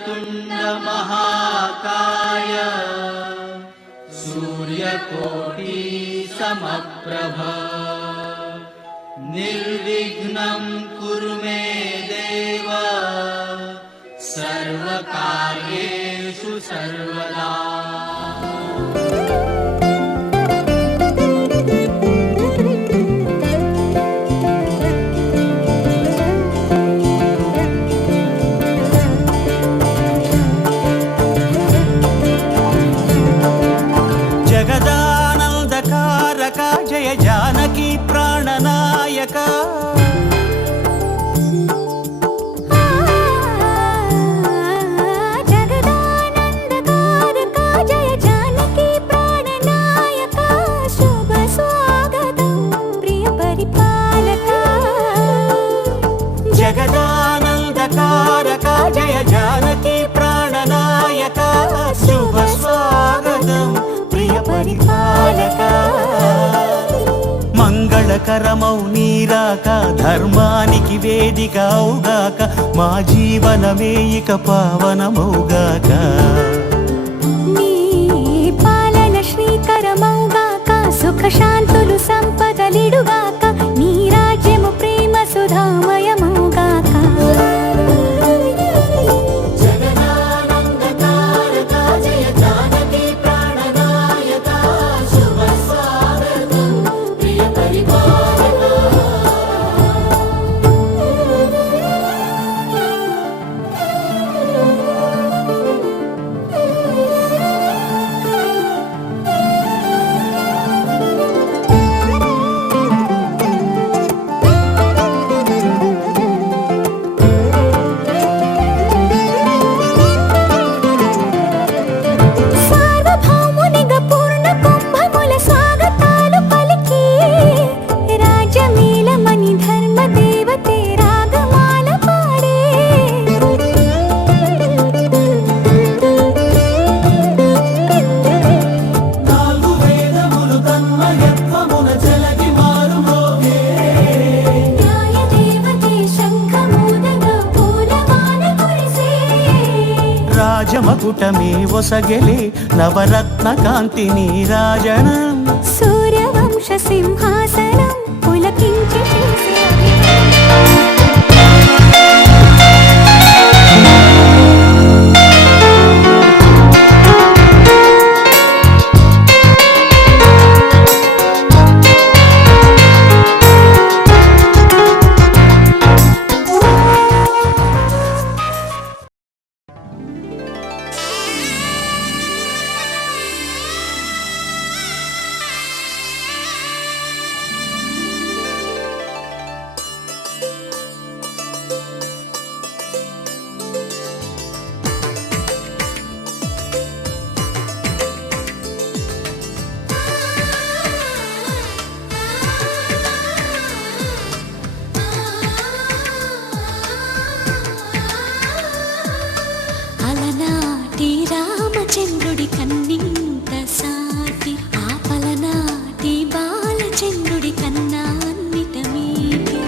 वक्रतुण्ड महाकाय सूर्यकोटि समप्रभ निर्विघ्नं कुरु मे देव सर्वकार्येषु सर्वदा। जगदानंदकारक जय जानकी प्राणनायक जगदानंदकारक जय जानकी प्राणनायक शुभ स्वागतं प्रिय परिपालक। जगदानंदकारक जय जानकी प्राणनायक शुभ स्वागतं प्रिय परिपालक। మంగళకరమౌ నీరాక ధర్మానికి వేదిక అవుగాక మా జీవనమే ఇక పావనమౌగాక। నీ పాలన శ్రీకరమౌగాక సుఖ శాంతులు సంపదలిడుగాక నీ రాజ్యము ప్రేమ సుధామయమౌగాక। రాజమకుటమే ఒసగెలే నవరత్న కాంతి నీరాజనం సూర్యవంశ సింహాసనం పులకించి రామచంద్రుడి కన్నింత సాటి ఆపలనాటి బాలచంద్రుడి కన్నా అన్నిట మీటి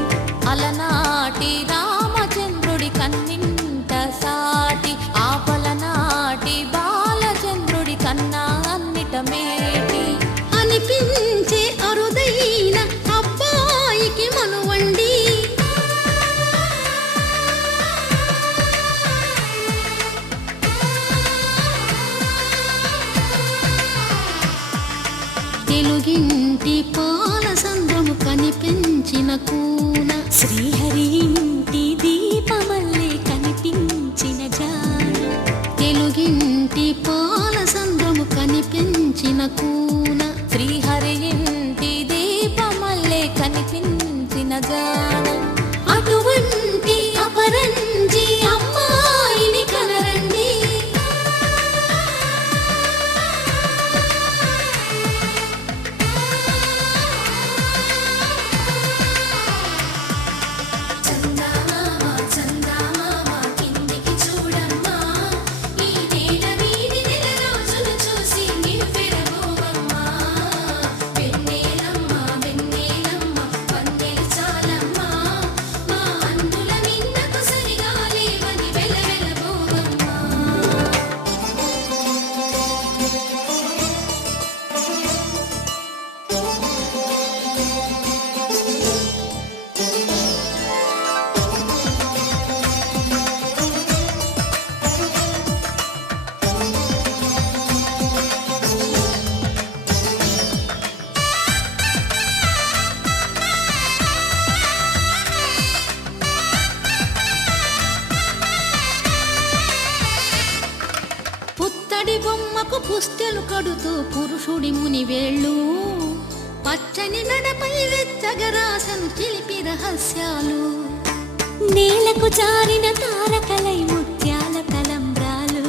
అలనాటి రామచంద్రుడి కన్నింత సాటి ఆపలనాటి బాలచంద్రుడి కన్నా అన్నిట మేటి అనిపించే అరుదైన అబ్బాయికి మనువండి తెలుగింటి పాలసంద్రము కనిపించిన కూన శ్రీహరి ఇంటి దీపమల్లే కనిపించిన జాన తెలుగింటి పాలసంద్రము కనిపించిన కూన శ్రీహరి ఇంటి దీపమల్లే కనిపించిన జాన అటువంటి అపరంజి అమ్మాయిని కనరండి ఈ నేల వీధి నెల రోజులు చూసి నిన్ను పెరగోవమ్మ పుత్తడి బొమ్మకు పుస్తెలు కడుతూ పురుషుడి ముని వేళ్ళు పచ్చని నడపై వెచ్చగరాసను చిలిపి రహస్యాలు నేలకు జారిన తారకలై ముత్యాల తలంబ్రాలు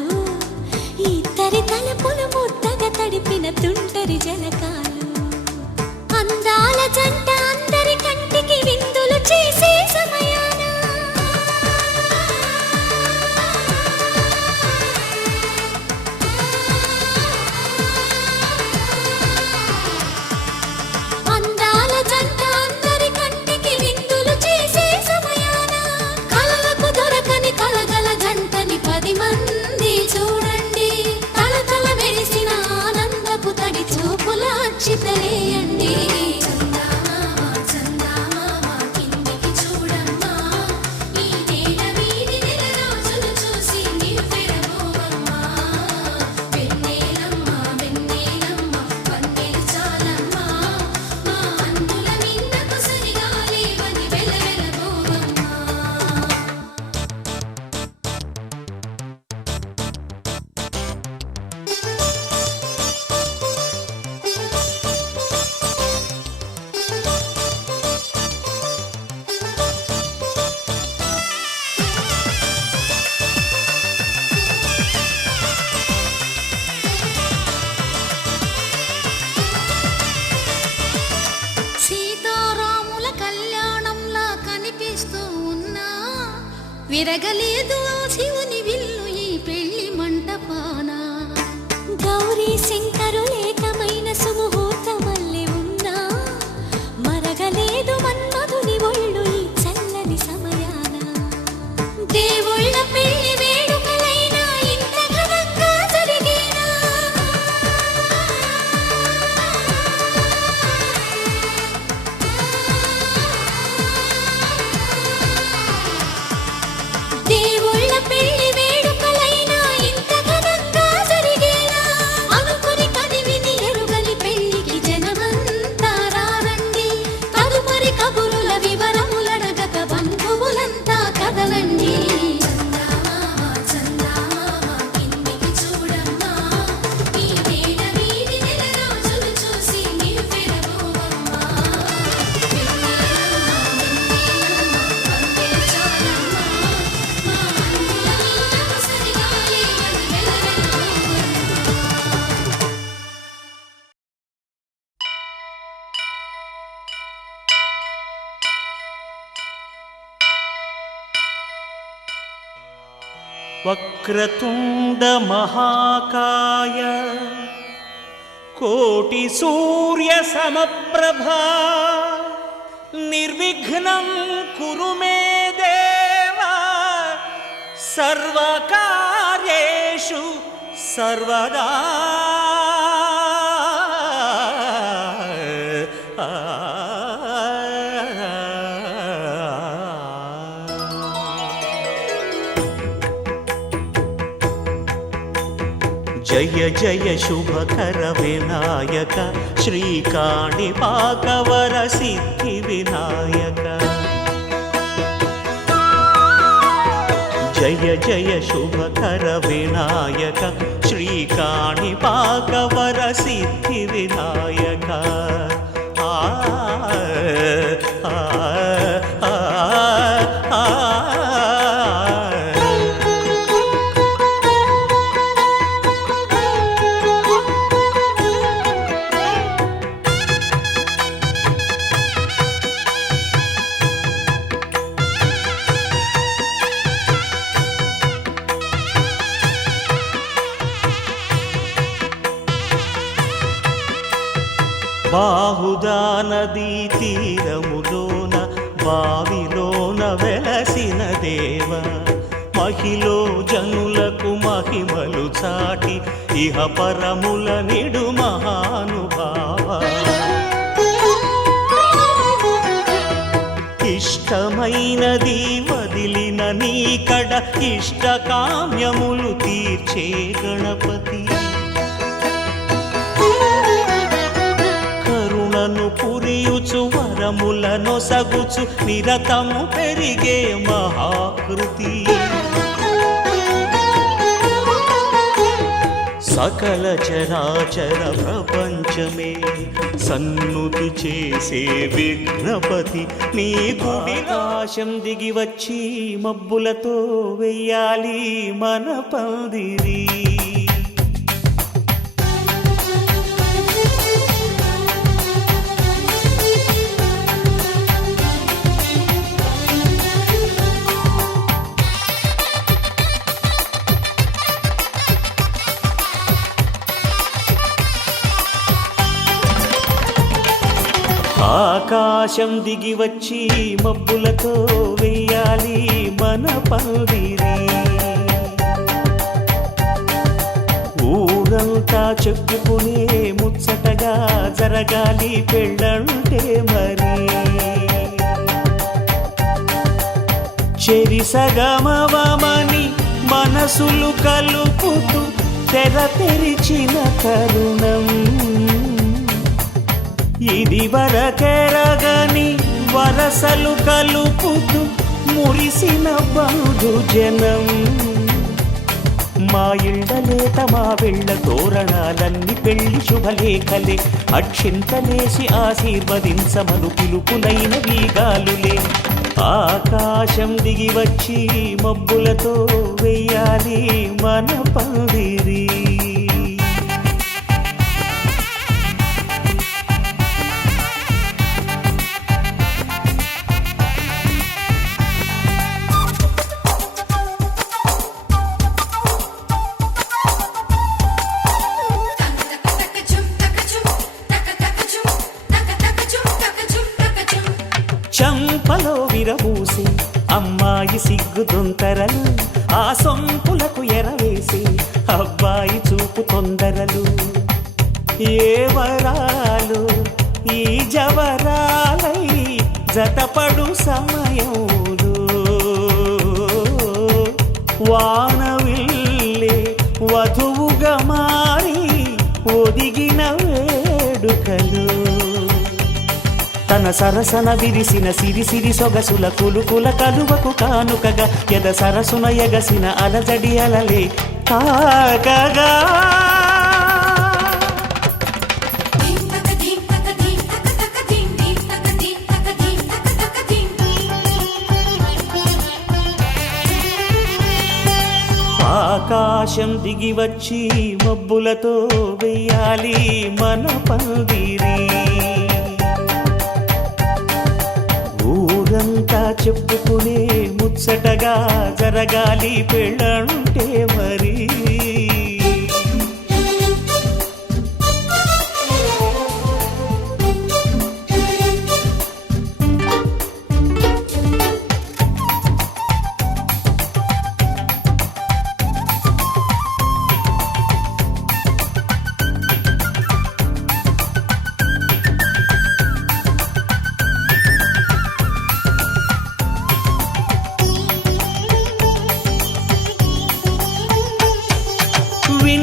ఇద్దరి తలపులు ముద్దగా తడిపిన తుంటరి జలకాలు అందాల జంట అందరి కంటికి విందులు చేసే సమయాన అందాల జంట అందరి కంటికి విందులు చేసే సమయాన కలలకు దొరకని కలగల జంటని 10 మంది చూడండి తలతల మెరిసిన ఆనందపు తడి చూపుల అచ్చితలేయండి సీతారాముల కళ్యాణంలా కనిపిస్తూ ఉన్నా విరగలేదు ఆ శివుని విల్లు ఈ పెళ్లి మంటపాన గౌరీ శంకరు లేకమైన సుముహూర్తమల్లె ఉన్నా మరగలేదు మన్మధుని ఒళ్ళు ఈ చల్లని సమయాన దేవుళ్ళ పెళ్లి వేడుకలైనా ఇంత ఘనంగా జరిగేనా దేవుళ్ళ పెళ్లి వేడుకలైనా ఇంత ఘనంగా జరిగేలా అనుకుని కదివిని ఎరుగని పెళ్లికి జనమంతా రారండి తదుపరి కబురుల వివరములడగక బంధువులంతా కదలండి కిందికి చూడమ్మా ఈ వేళ వీడి నెల రోజులు చూసి నీవు పెరగోవమ్మా వక్రతుండ మహాకాయ కోటి సూర్య సమప్రభా నిర్విఘ్నం కురు మే దేవా సర్వకార్యేషు సర్వదా జయ జయ శుభకర వినాయక శ్రీకాణిపాకవర సిద్ధి వినాయక జయ జయ శుభకర వినాయక శ్రీకాణిపాకవర సిద్ధి వినాయక ఆ ఆ ఆ ఆ బాహుదా నదీ తీరములోన బావిలోన వెలసిన దేవ మహిలో జనులకు మహిమలు చాటి ఇహ పరముల నిడు మహానుభావ ఇష్టమైనది వదిలిన నీకడ ఇష్ట కామ్యములు తీర్చే గణపతి కరుణను పురియుచు వరములను సగుచు నిరతము పెరిగే మహాకృతి సకల చరాచర ప్రపంచమే సన్నుతి చేసే విఘ్నపతి నీ గుడి ఆకాశం దిగి వచ్చి మబ్బులతో వెయ్యాలి మన పందిరి ఆకాశం దిగి వచ్చి మబ్బులతో వెయ్యాలి మన పందిరి ఊరంతా చెప్పుకునే ముచ్చటగా జరగాలి పెళ్ళంటే మరి చెరిసగమవమని మనసులు కలుపుతూ తెర తెరిచిన తరుణం ఇది వరకెరగని వరసలు కలుపుతూ మురిసిన బంధుజనం మా ఇళ్ళలేత మా వెళ్ళ తోరణాలన్నీ పెళ్లి శుభలేఖలే అక్షింతలేసి ఆశీర్వదించమను పిలుపులైన వీగాలులే ఆకాశం దిగి వచ్చి మబ్బులతో వెయ్యాలి మన పందిరి చంపలో విరబూసి అమ్మాయి సిగ్గుదొంతరలు ఆ సొంపులకు ఎరవేసి అబ్బాయి చూపు తొందరలు ఏ వరాలు ఈ జవరాలై జతపడు సమయంలో వానవిల్లే వధువుగా మారి ఒదిగిన వేడుకలు తన సరసన విరిసిన సిరిసిరి సొగసుల కులుకుల కలువకు కానుకగా ఎద సరసున ఎగసిన అలజడి అలలే తాకగా ఆకాశం దిగి వచ్చి మబ్బులతో వెయ్యాలి మన పందిరి ఊరంతా చెప్పుకునే ముచ్చటగా జరగాలి పెళ్ళంటే మరి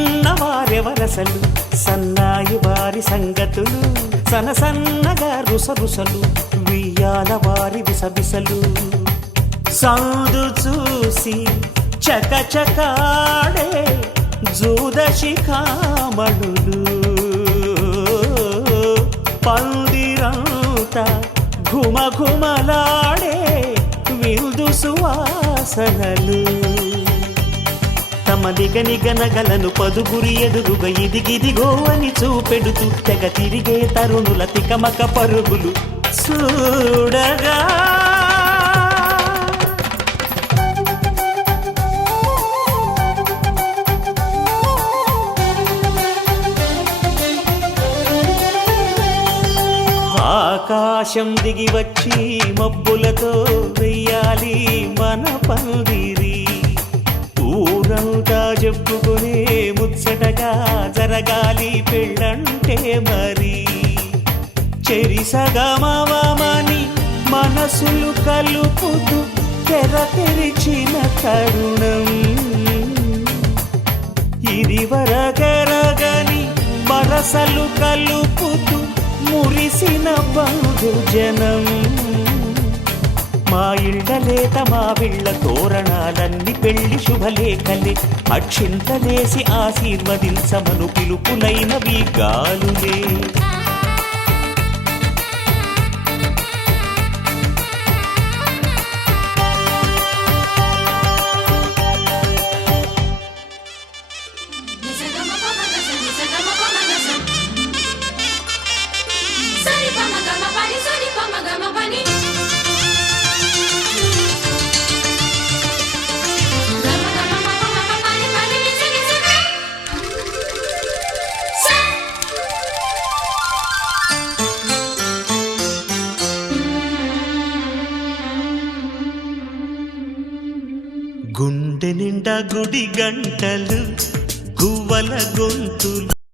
విన్నవారెవరసలు సన్నాయి వారి సంగతులు సనసన్నగా రుసరుసలు వియ్యాల వారి విసబిసలు సౌదు చూసి చకచకాడే జూదశిఖామణులు పందిరంతా ఘుమఘుమలాడే విందు సువాసనలు తమ నిగనిగనగలను పదుగురి ఎదురుగా ఇదిగిదిగో అని చూపెడుతూ తెగ తిరిగే తరుణుల తికమక పరుగులు చూడగా ఆకాశం దిగి వచ్చి మబ్బులతో వెయ్యాలి మన పందిరి ఊరంతా చెప్పుకునే ముచ్చటగా జరగాలి పెళ్ళంటే మరి చెరిసగమవమని మనసులు కలుపుతూ తెర తెరిచిన తరుణం ఇది వరకెరగని వరసలు కలుపుతూ మురిసిన బంధుజనం మా ఇళ్ళలేత మా విళ్ళ తోరణాలన్నీ పెళ్లి శుభలేఖలే అక్షింతలేసి ఆశీర్వదించమను పిలుపులైనవి గాలులే గుండె నిండా గుడి గంటలు గువ్వల గొంతులు